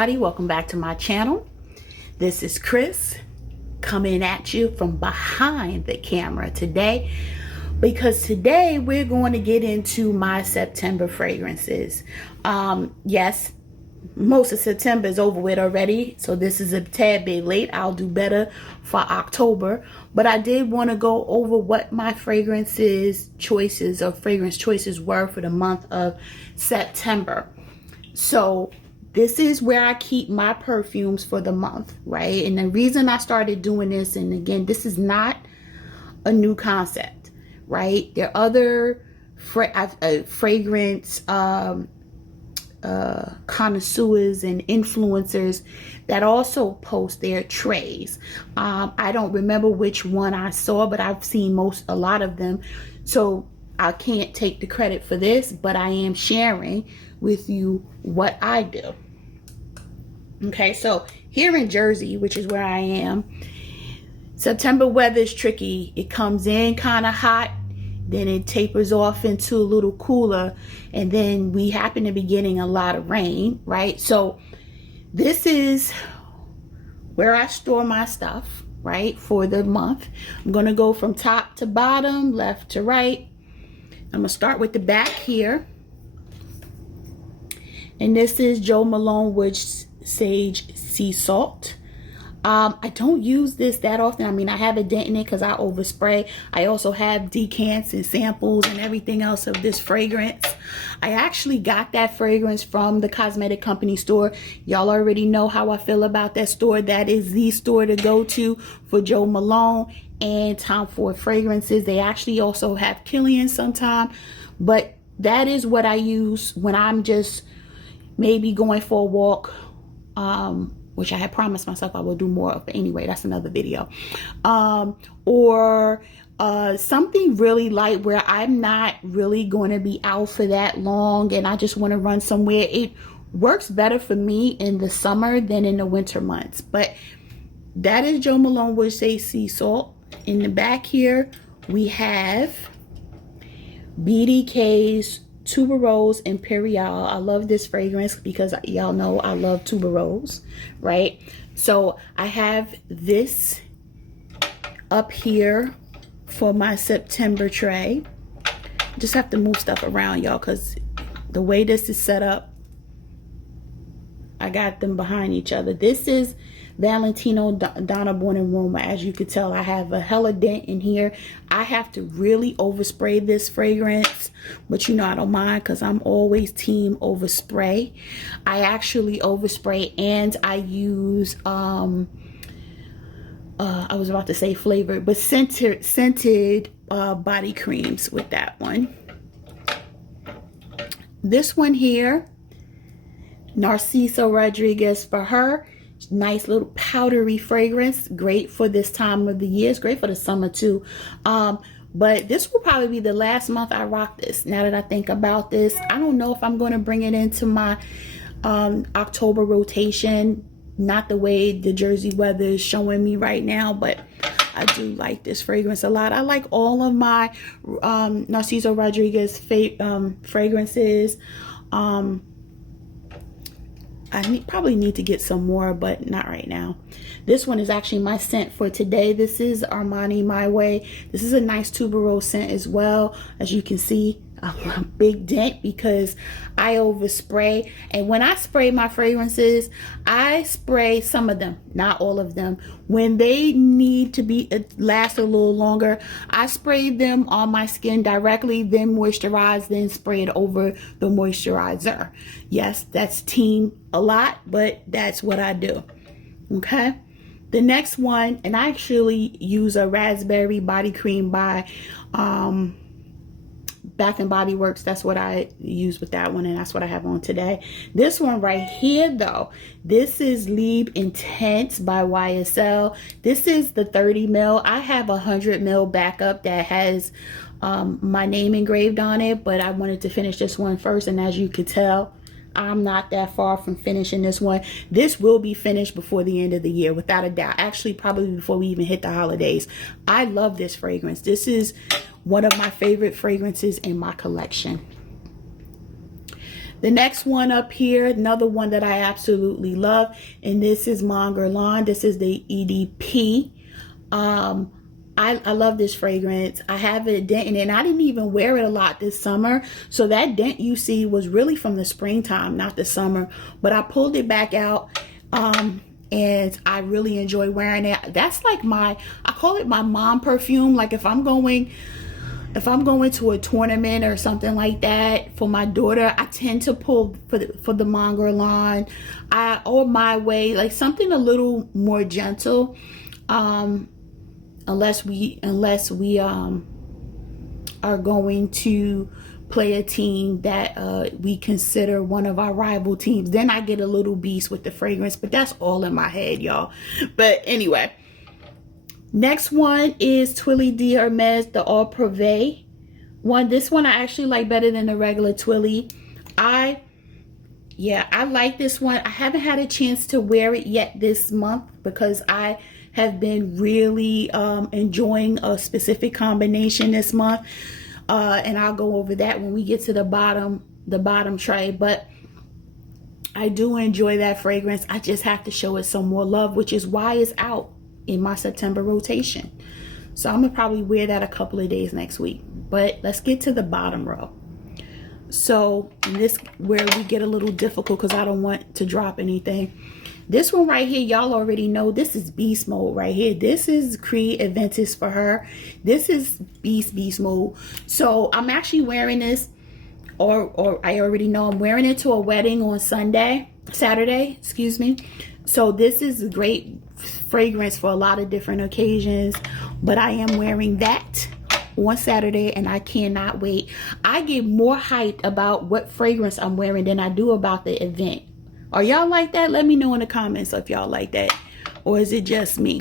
everybody, welcome back to my channel. This is Chris coming at you from behind the camera today, because today we're going to get into my September fragrances. Yes, most of September is over with already, so this is a tad bit late. I'll do better for October, but I did want to go over what my fragrance choices were for the month of September. So this is where I keep my perfumes for the month, right? And the reason I started doing this, and again, this is not a new concept, right? There are other fragrance connoisseurs and influencers that also post their trays. I don't remember which one I saw, but I've seen a lot of them. So I can't take the credit for this, but I am sharing with you what I do. Okay, so here in Jersey, which is where I am, September weather is tricky. It comes in kind of hot, then it tapers off into a little cooler, and then we happen to be getting a lot of rain, right? So this is where I store my stuff, right, for the month. I'm gonna go from top to bottom, left to right. I'm gonna start with the back here. And this is Jo Malone Wood Sage Sea Salt. I don't use this that often. I mean, I have a dent in it because I overspray. I also have decants and samples and everything else of this fragrance. I actually got that fragrance from the cosmetic company store. Y'all already know how I feel about that store. That is the store to go to for Jo Malone and Tom Ford fragrances. They actually also have Killian sometime, but that is what I use when I'm just maybe going for a walk, which I had promised myself I will do more of, but anyway, that's another video. Or something really light where I'm not really going to be out for that long and I just want to run somewhere. It works better for me in the summer than in the winter months. But that is Jo Malone Wood Sage Sea Salt. In the back here, we have BDK's Tuberose Imperial. I love this fragrance because y'all know I love tuberose, right? So I have this up here for my September tray. Just have to move stuff around, y'all, because the way this is set up, I got them behind each other. This is Valentino Donna Born Roma. As you could tell, I have a hella dent in here. I have to really overspray this fragrance, but you know I don't mind because I'm always team overspray. I actually overspray and I use I was about to say flavored, but scented body creams with that one. This one here, Narciso Rodriguez for her. Nice little powdery fragrance, great for this time of the year. It's great for the summer too, but this will probably be the last month I rock this. Now that I think about this, I don't know if I'm going to bring it into my October rotation. Not the way the Jersey weather is showing me right now, but I do like this fragrance a lot. I like all of my Narciso Rodriguez fragrances. I probably need to get some more, but not right now. This one is actually my scent for today. This is Armani My Way. This is a nice tuberose scent as well. As you can see, a big dent because I overspray. And when I spray my fragrances, I spray some of them, not all of them. When they need to last a little longer, I spray them on my skin directly, then moisturize, then spray it over the moisturizer. Yes, that's team a lot, but that's what I do. Okay. The next one, and I actually use a raspberry body cream by Bath and Body Works. That's what I use with that one, and that's what I have on today. This one right here though, this is Liebe Intense by YSL. This is the 30 ml. I have a 100 ml backup that has my name engraved on it, but I wanted to finish this one first, and as you could tell, I'm not that far from finishing this one. This will be finished before the end of the year, without a doubt. Actually, probably before we even hit the holidays. I love this fragrance. This is one of my favorite fragrances in my collection. The next one up here, another one that I absolutely love, and this is Mon Guerlain. This is the EDP. I love this fragrance. I have a dent in it, and I didn't even wear it a lot this summer. So that dent you see was really from the springtime, not the summer. But I pulled it back out, and I really enjoy wearing it. That's like I call it my mom perfume. Like if I'm going to a tournament or something like that for my daughter, I tend to pull for the Mon Guerlain, or My Way, like something a little more gentle. Unless we are going to play a team that we consider one of our rival teams, then I get a little beast with the fragrance, but that's all in my head, y'all. But anyway, next one is Twilly d'Hermes, the All Privé one. This one I actually like better than the regular Twilly. I like this one. I haven't had a chance to wear it yet this month because I have been really enjoying a specific combination this month, and I'll go over that when we get to the bottom tray. But I do enjoy that fragrance. I just have to show it some more love, which is why it's out in my September rotation. So I'm gonna probably wear that a couple of days next week. But let's get to the bottom row. So this where we get a little difficult because I don't want to drop anything. This one right here, y'all already know, this is beast mode right here. This is Creed Aventus for her. This is beast mode. So I'm actually wearing this, or I already know I'm wearing it to a wedding on Saturday, excuse me. So this is a great fragrance for a lot of different occasions, but I am wearing that on Saturday and I cannot wait. I get more hyped about what fragrance I'm wearing than I do about the event. Are y'all like that? Let me know in the comments if y'all like that, or is it just me?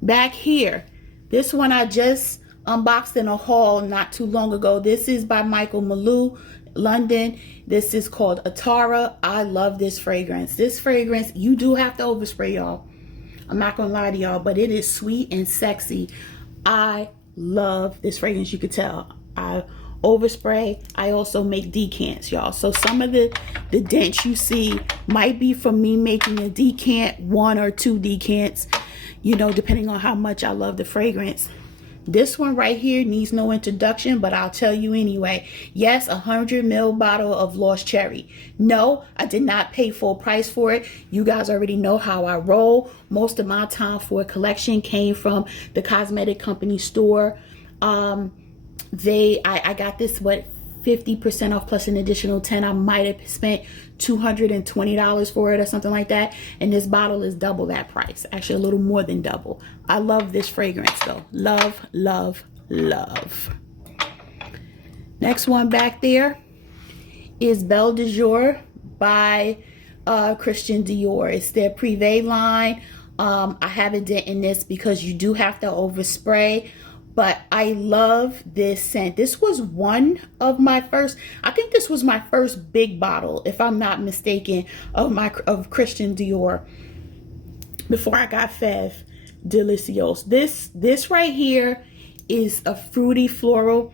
Back here, this one I just unboxed in a haul not too long ago. This is by Michael Malou, London. This is called Atara. I love this fragrance. This fragrance, you do have to overspray, y'all. I'm not gonna lie to y'all, but it is sweet and sexy. I love this fragrance. You could tell I overspray. I also make decants, y'all. So some of the dents you see might be from me making a decant, 1 or 2 decants, you know, depending on how much I love the fragrance. This one right here needs no introduction, but I'll tell you anyway. Yes, 100 ml bottle of Lost Cherry. No, I did not pay full price for it. You guys already know how I roll. Most of my time for a collection came from the cosmetic company store. I got this 50% off plus an additional 10. I might have spent $220 for it or something like that, and this bottle is double that price, actually a little more than double. I love this fragrance though. Love, love, love. Next one back there is Belle de Jour by Christian Dior. It's their Privé line. I have a dent in this because you do have to overspray, but I love this scent. This was one of my first, I think this was my first big bottle, if I'm not mistaken, of Christian Dior before I got Fève Delicios. This right here is a fruity floral.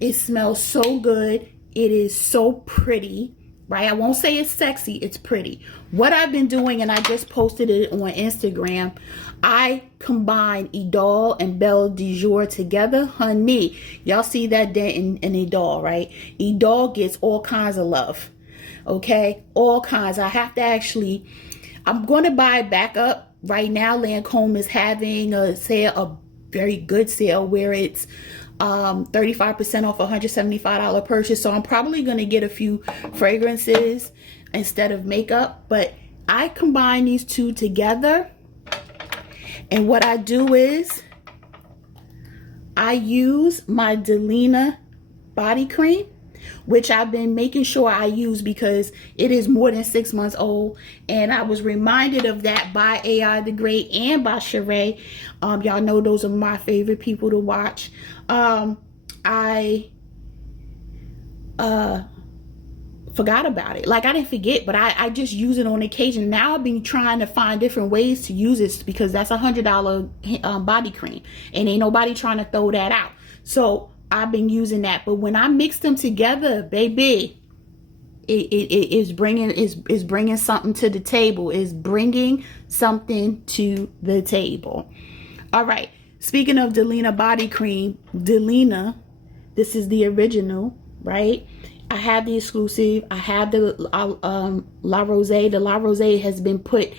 It smells so good. It is so pretty, right? I won't say it's sexy, it's pretty. What I've been doing, and I just posted it on Instagram, I combine Idol and Belle de Jour together. Honey, y'all see that dent in Idol, right? Idol gets all kinds of love, okay? All kinds. I have to actually, I'm going to buy it back up. Right now, Lancome is having a sale, a very good sale, where it's 35% off a $175 purchase. So I'm probably going to get a few fragrances instead of makeup, but I combine these two together. And what I do is I use my Delina body cream, which I've been making sure I use because it is more than 6 months old. And I was reminded of that by AI the Great and by Sheree. Y'all know those are my favorite people to watch. I forgot about it. Like, I didn't forget, but I just use it on occasion. Now I've been trying to find different ways to use it because that's $100 body cream and ain't nobody trying to throw that out. So I've been using that. But when I mix them together, baby, it is bringing something to the table. Is bringing something to the table. All right. Speaking of Delina body cream, Delina, this is the original, right? I have the exclusive. I have the La Rose. The La Rose has been put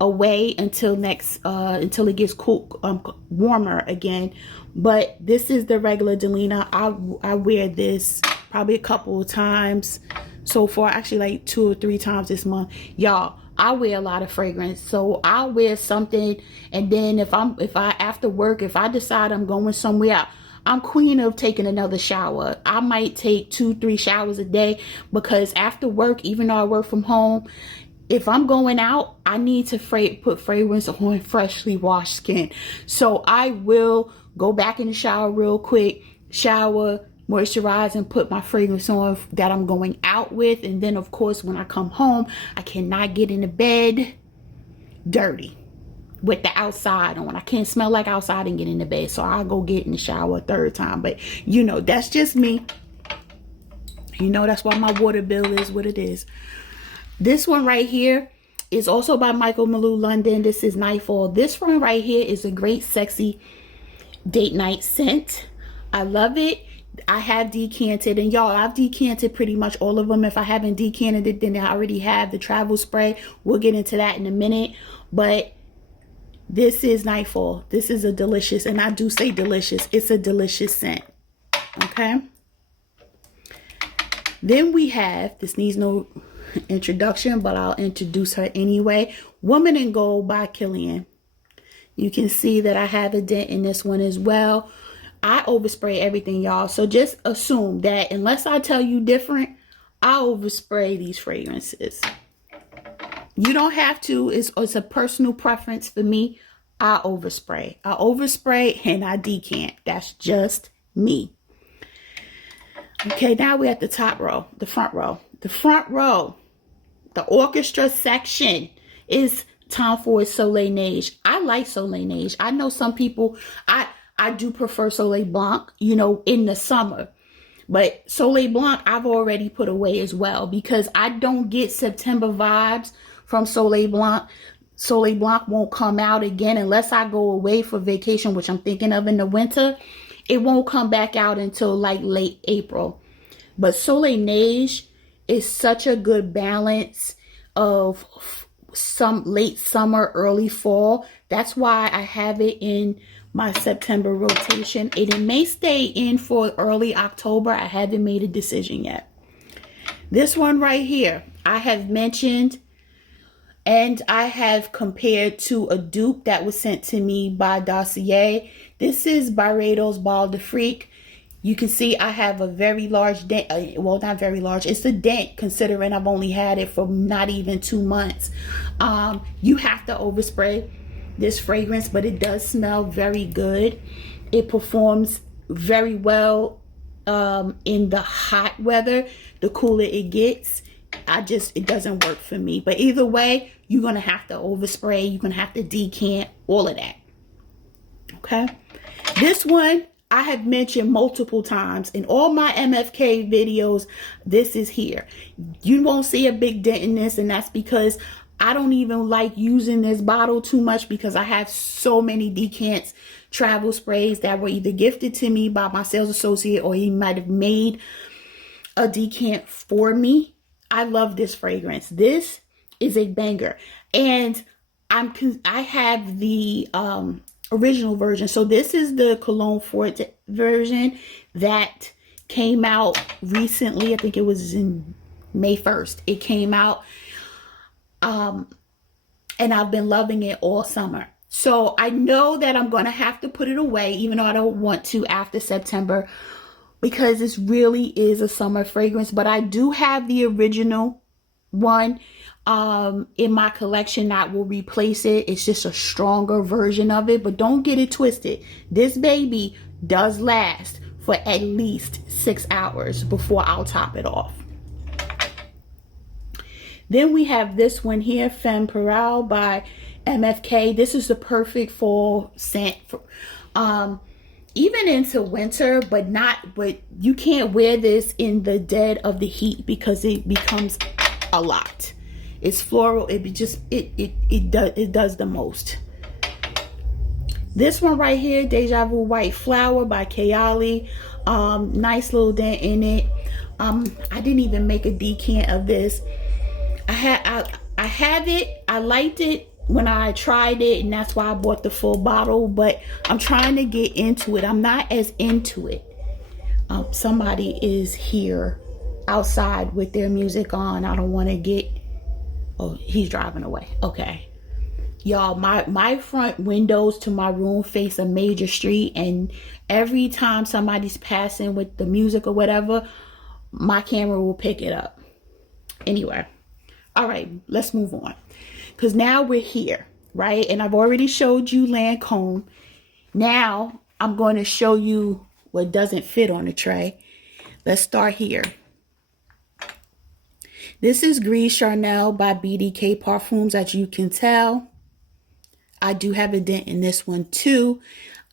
away until until it gets cool, warmer again. But this is the regular Delina. I wear this probably a couple of times so far, actually like 2 or 3 times this month. Y'all, I wear a lot of fragrance, so I'll wear something, and then if I after work, if I decide I'm going somewhere, I'm queen of taking another shower. I might take 2-3 showers a day, because after work, even though I work from home, if I'm going out, I need to put fragrance on freshly washed skin. So I will go back in the shower real quick, shower, moisturize, and put my fragrance on that I'm going out with. And then of course, when I come home, I cannot get into bed dirty with the outside on. I can't smell like outside and get into bed. So I'll go get in the shower a 3rd time. But you know, that's just me. You know, that's why my water bill is what it is. This one right here is also by Michael Malou London. This is Nightfall. This one right here is a great sexy date night scent. I love it. I have decanted, and y'all, I've decanted pretty much all of them. If I haven't decanted it, then I already have the travel spray. We'll get into that in a minute. But this is Nightfall. This is a delicious, and I do say delicious, it's a delicious scent. Okay. Then we have, this needs no introduction, but I'll introduce her anyway. Woman in Gold by Kilian. You can see that I have a dent in this one as well. I overspray everything, y'all. So just assume that unless I tell you different, I overspray these fragrances. You don't have to. It's a personal preference for me. I overspray. I overspray and I decant. That's just me. Okay, now we're at the top row, the front row. The front row, the orchestra section, is Tom Ford's Soleil Neige. I like Soleil Neige. I know some people, I do prefer Soleil Blanc, you know, in the summer. But Soleil Blanc, I've already put away as well, because I don't get September vibes from Soleil Blanc. Soleil Blanc won't come out again unless I go away for vacation, which I'm thinking of in the winter. It won't come back out until like late April. But Soleil Neige is such a good balance of some late summer, early fall. That's why I have it in my September rotation. It may stay in for early October. I haven't made a decision yet. This one right here, I have mentioned, and I have compared to a dupe that was sent to me by Dossier. This is Byredo's Bal de Freak. You can see I have a very large dent. Well, not very large. It's a dent considering I've only had it for not even 2 months. You have to overspray this fragrance, but it does smell very good. It performs very well in the hot weather. The cooler it gets, it doesn't work for me. But either way, you're going to have to overspray. You're going to have to decant, all of that. Okay. This one, I have mentioned multiple times in all my MFK videos. This is here. You won't see a big dent in this, and that's because I don't even like using this bottle too much, because I have so many Decants travel sprays that were either gifted to me by my sales associate, or he might have made a decant for me. I love this fragrance. This is a banger, and I have the original version. So this is the Cologne Forte version that came out recently. I think it was in May 1st. It came out. And I've been loving it all summer. So I know that I'm going to have to put it away, even though I don't want to after September, because this really is a summer fragrance. But I do have the original one in my collection that will replace it. It's just a stronger version of it, but don't get it twisted. This baby does last for at least 6 hours before I'll top it off. Then we have this one here, Femme Fatale by MFK. This is the perfect fall scent. even into winter, but you can't wear this in the dead of the heat because it becomes a lot. It's floral. It does the most. This one right here, Deja Vu White Flower by Kayali. Nice little dent in it. I didn't even make a decant of this. I have it. I liked it when I tried it, and that's why I bought the full bottle, but I'm trying to get into it. I'm not as into it. Somebody is here outside with their music on. I don't want to get... Oh, he's driving away. Okay. Y'all, my front windows to my room face a major street, and every time somebody's passing with the music or whatever, my camera will pick it up. Anyway, all right, let's move on, because now we're here, right? And I've already showed you Lancome. Now I'm going to show you what doesn't fit on the tray. Let's start here. This is Gris Charnel by BDK Parfums, as you can tell. I do have a dent in this one too.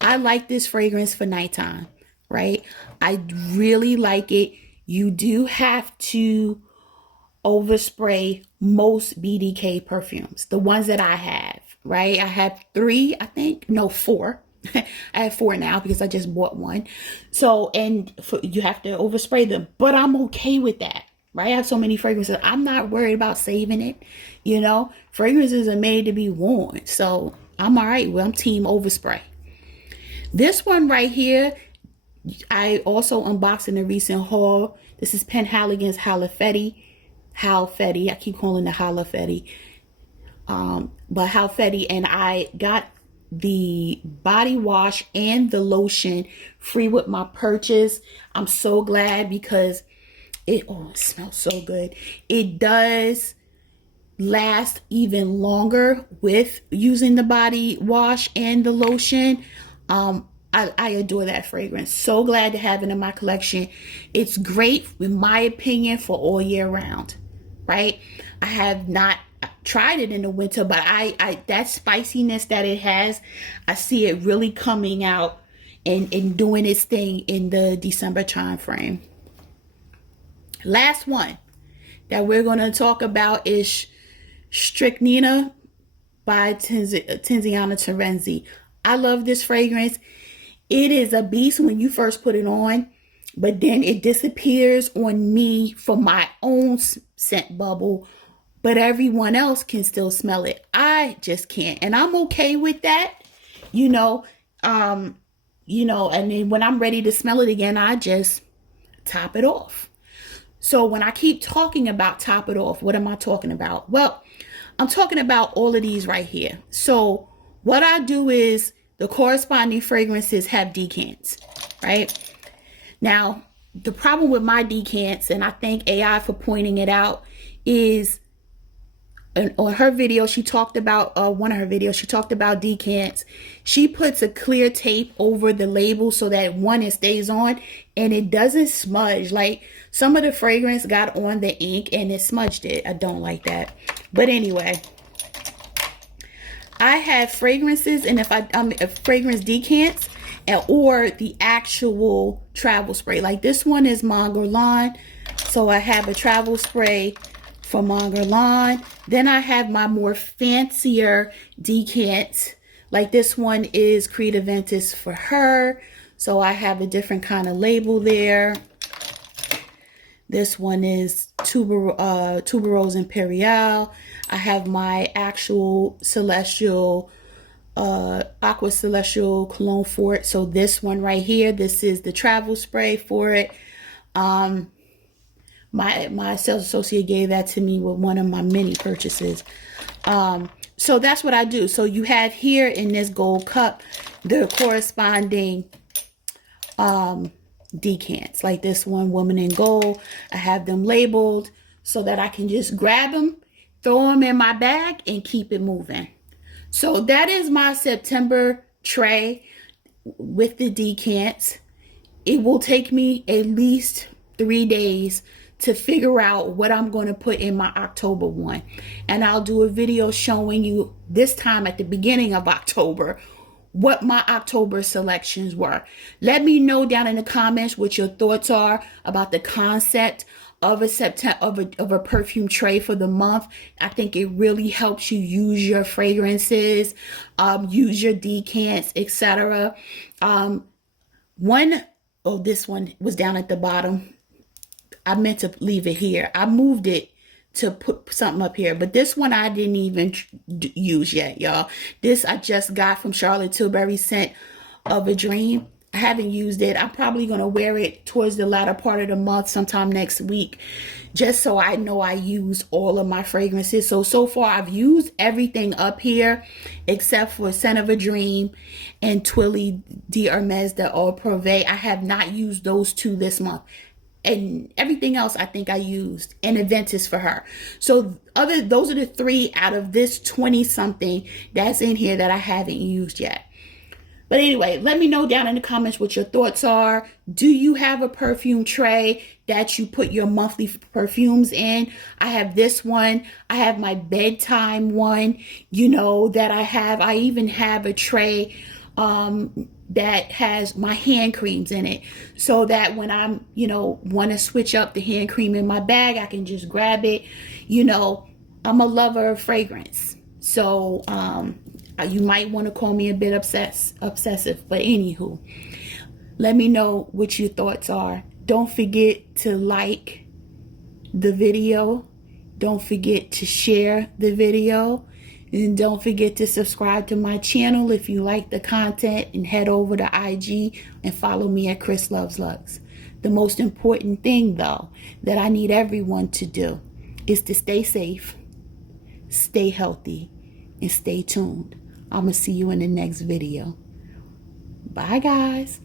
I like this fragrance for nighttime, right? I really like it. You do have to overspray most BDK perfumes, the ones that I have, right? I have 3, I think, no, 4. I have 4 now because I just bought one. So, you have to overspray them, but I'm okay with that, right? I have so many fragrances. I'm not worried about saving it. You know, fragrances are made to be worn. So I'm all right. Well, I'm team overspray. This one right here, I also unboxed in a recent haul. This is Penhaligon's Halfetti. I keep calling it Halfetti. But Halfetti, and I got the body wash and the lotion free with my purchase. I'm so glad because it smells so good. It does last even longer with using the body wash and the lotion. I adore that fragrance. So glad to have it in my collection. It's great, in my opinion, for all year round, right? I have not tried it in the winter, but I that spiciness that it has, I see it really coming out and doing its thing in the December time frame. Last one that we're going to talk about is Strychnina by Tiziana Terenzi. I love this fragrance. It is a beast when you first put it on, but then it disappears on me for my own scent bubble, but everyone else can still smell it. I just can't, and I'm okay with that, and then when I'm ready to smell it again, I just top it off. So when I keep talking about top it off, what am I talking about? Well, I'm talking about all of these right here. So what I do is the corresponding fragrances have decants, right? Now, the problem with my decants, and I thank AI for pointing it out, is on her video, she talked about, one of her videos, she talked about decants. She puts a clear tape over the label so that one, it stays on and it doesn't smudge. Like some of the fragrance got on the ink and it smudged it. I don't like that. But anyway, I have fragrances, and if fragrance decants or the actual travel spray. Like this one is Mon Guerlain. So I have a travel spray for Mon Guerlain. Then I have my more fancier decants. Like this one is Creed Aventus for her. So I have a different kind of label there. This one is Tuberose Imperial. I have my actual Celestial, Aqua Celestial Cologne for it. So this one right here, this is the travel spray for it. My sales associate gave that to me with one of my mini purchases. So that's what I do. So you have here in this gold cup the corresponding decants, like this one, Woman in Gold. I have them labeled so that I can just grab them, throw them in my bag, and keep it moving. So that is my September tray with the decants. It will take me at least 3 days to figure out what I'm going to put in my October one. And I'll do a video showing you this time at the beginning of October what my October selections were. Let me know down in the comments what your thoughts are about the concept of a perfume tray for the month. I think it really helps you use your fragrances, use your decants, etc. This one was down at the bottom. I meant to leave it here. I moved it to put something up here, but this one I didn't even use yet, y'all. This I just got from Charlotte Tilbury, Scent of a Dream. I haven't used it. I'm probably going to wear it towards the latter part of the month, sometime next week, just so I know I use all of my fragrances. So far I've used everything up here except for Scent of a Dream and Twilly d'Hermes de Eau Privée. I have not used those two this month. And everything else I think I used, and Aventus for her. So those are the 3 out of this 20 something that's in here that I haven't used yet. But anyway, let me know down in the comments what your thoughts are. Do you have a perfume tray that you put your monthly perfumes in? I have this one. I have my bedtime one, that I have. I even have a tray that has my hand creams in it, so that when I'm, want to switch up the hand cream in my bag, I can just grab it. I'm a lover of fragrance. So, you might want to call me a bit obsessive, but anywho, let me know what your thoughts are. Don't forget to like the video. Don't forget to share the video. And don't forget to subscribe to my channel if you like the content, and head over to IG and follow me at ChrisLuvsLux. The most important thing, though, that I need everyone to do is to stay safe, stay healthy, and stay tuned. I'm going to see you in the next video. Bye, guys.